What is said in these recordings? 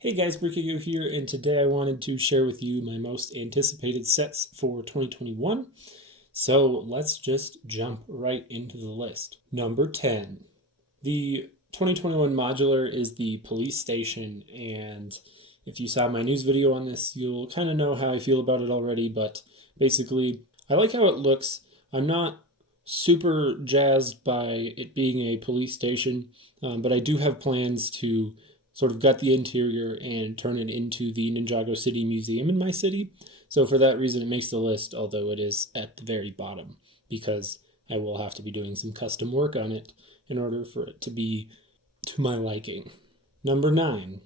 Hey guys, Brickset here, and today I wanted to share with you my most anticipated sets for 2021. So let's just jump right into the list. Number 10. The 2021 modular is the police station, and if you saw my news video on this, you'll kind of know how I feel about it already, but basically, I like how it looks. I'm not super jazzed by it being a police station, but I do have plans to sort of gut the interior and turn it into the Ninjago City Museum in my city. So for that reason, it makes the list, although it is at the very bottom, because I will have to be doing some custom work on it in order for it to be to my liking. Number 9.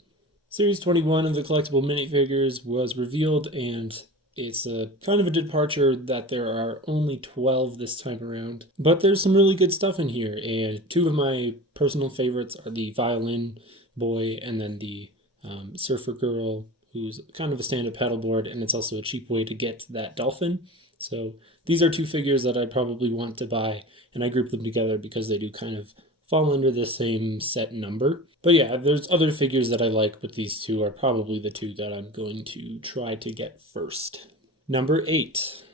Series 21 of the collectible minifigures was revealed, and it's a kind of a departure that there are only 12 this time around. But there's some really good stuff in here, and two of my personal favorites are the violin boy and then the surfer girl, who's kind of a stand-up paddleboard, and it's also a cheap way to get that dolphin. So these are two figures that I'd probably want to buy, and I group them together because they do kind of fall under the same set number. But yeah, there's other figures that I like, but these two are probably the two that I'm going to try to get first. Number 8.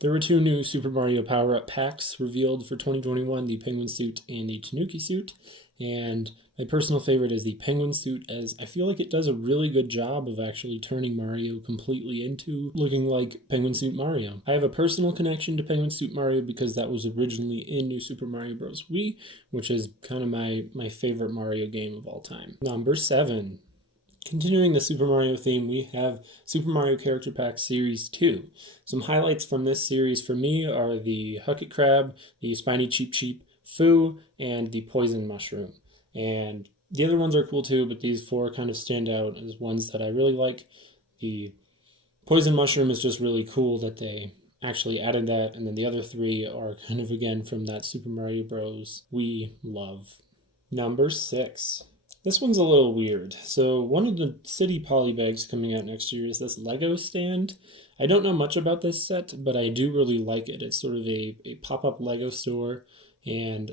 There were two new Super Mario power-up packs revealed for 2021, the Penguin suit and the Tanuki suit, and my personal favorite is the Penguin suit, as I feel like it does a really good job of actually turning Mario completely into looking like Penguin Suit Mario. I have a personal connection to Penguin Suit Mario because that was originally in New Super Mario Bros. Wii, which is kind of my favorite Mario game of all time. Number 7. Continuing the Super Mario theme, we have Super Mario Character Pack Series 2. Some highlights from this series for me are the Hucket Crab, the Spiny Cheep Cheep, Foo, and the Poison Mushroom. And the other ones are cool too, but these four kind of stand out as ones that I really like. The Poison Mushroom is just really cool that they actually added that, and then the other three are kind of again from that Super Mario Bros. We love. Number 6. This one's a little weird. So one of the city polybags coming out next year is this Lego stand. I don't know much about this set, but I do really like it. It's sort of a pop-up Lego store, and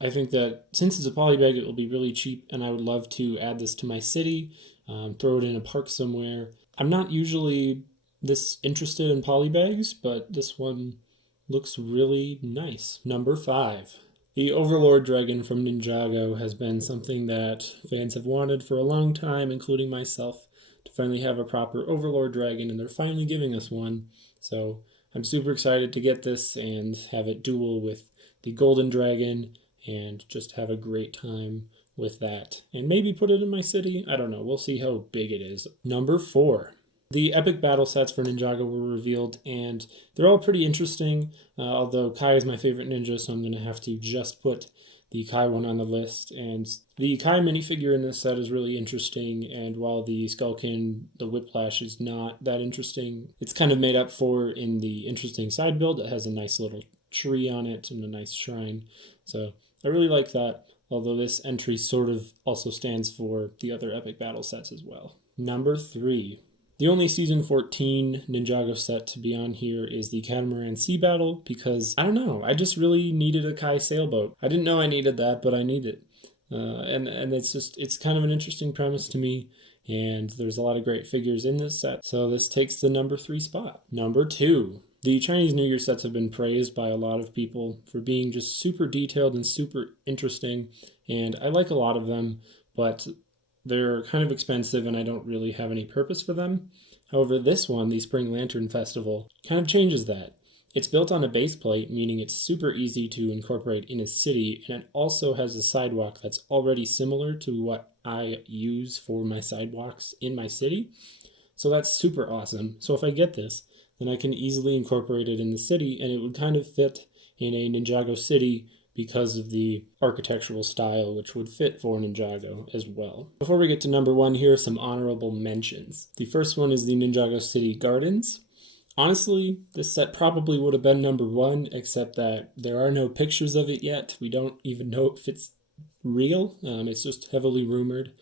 I think that since it's a polybag, it will be really cheap, and I would love to add this to my city, throw it in a park somewhere. I'm not usually this interested in polybags, but this one looks really nice. Number 5. The Overlord Dragon from Ninjago has been something that fans have wanted for a long time, including myself, to finally have a proper Overlord Dragon, and they're finally giving us one. So I'm super excited to get this and have it duel with the Golden Dragon and just have a great time with that. And maybe put it in my city. I don't know. We'll see how big it is. Number 4. The epic battle sets for Ninjago were revealed, and they're all pretty interesting, although Kai is my favorite ninja, so I'm going to have to just put the Kai one on the list. And the Kai minifigure in this set is really interesting, and while the Skulkin, the Whiplash, is not that interesting, it's kind of made up for in the interesting side build. It has a nice little tree on it and a nice shrine. So I really like that, although this entry sort of also stands for the other epic battle sets as well. Number 3. The only Season 14 Ninjago set to be on here is the Catamaran Sea Battle, because, I don't know, I just really needed a Kai sailboat. I didn't know I needed that, but I need it. And it's kind of an interesting premise to me, and there's a lot of great figures in this set, so this takes the number 3 spot. Number 2. The Chinese New Year sets have been praised by a lot of people for being just super detailed and super interesting, and I like a lot of them, but they're kind of expensive and I don't really have any purpose for them. However, this one, the Spring Lantern Festival, kind of changes that. It's built on a base plate, meaning it's super easy to incorporate in a city, and it also has a sidewalk that's already similar to what I use for my sidewalks in my city. So that's super awesome. So if I get this, then I can easily incorporate it in the city, and it would kind of fit in a Ninjago city because of the architectural style, which would fit for Ninjago as well. Before we get to number 1, here are some honorable mentions. The first one is the Ninjago City Gardens. Honestly, this set probably would have been number 1, except that there are no pictures of it yet. We don't even know if it's real. It's just heavily rumored.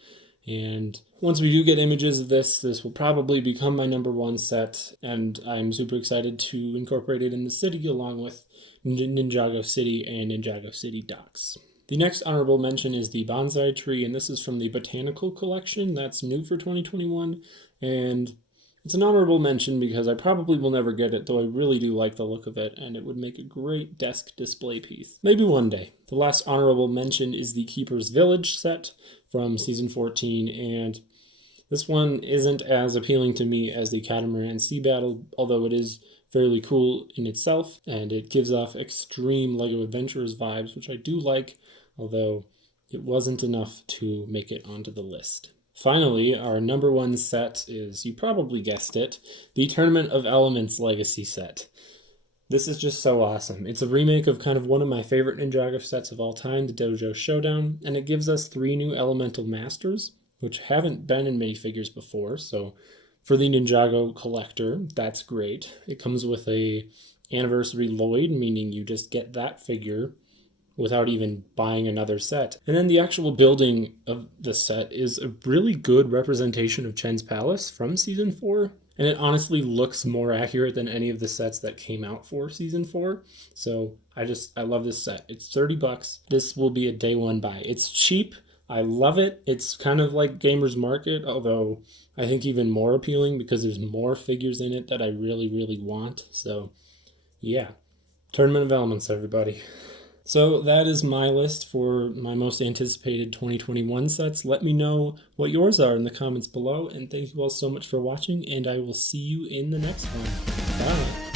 And once we do get images of this will probably become my number 1 set, and I'm super excited to incorporate it in the city along with Ninjago City and Ninjago City Docks. The next honorable mention is the bonsai tree, and this is from the Botanical Collection. That's new for 2021, and it's an honorable mention because I probably will never get it, though I really do like the look of it, and it would make a great desk display piece. Maybe one day. The last honorable mention is the Keeper's Village set from Season 14, and this one isn't as appealing to me as the Catamaran Sea Battle, although it is fairly cool in itself, and it gives off extreme LEGO Adventurers vibes, which I do like, although it wasn't enough to make it onto the list. Finally, our number one set is, you probably guessed it, the Tournament of Elements Legacy set. This is just so awesome. It's a remake of kind of one of my favorite NINJAGO sets of all time, the Dojo Showdown, and it gives us 3 new Elemental Masters, which haven't been in minifigures before, so for the NINJAGO collector, that's great. It comes with a Anniversary Lloyd, meaning you just get that figure without even buying another set. And then the actual building of the set is a really good representation of Chen's Palace from Season 4, and it honestly looks more accurate than any of the sets that came out for Season 4. So I love this set. It's $30. This will be a day one buy. It's cheap. I love it. It's kind of like Gamer's Market, although I think even more appealing because there's more figures in it that I really, really want. So yeah, Tournament of Elements, everybody. So that is my list for my most anticipated 2021 sets. Let me know what yours are in the comments below, and thank you all so much for watching, and I will see you in the next one. Bye!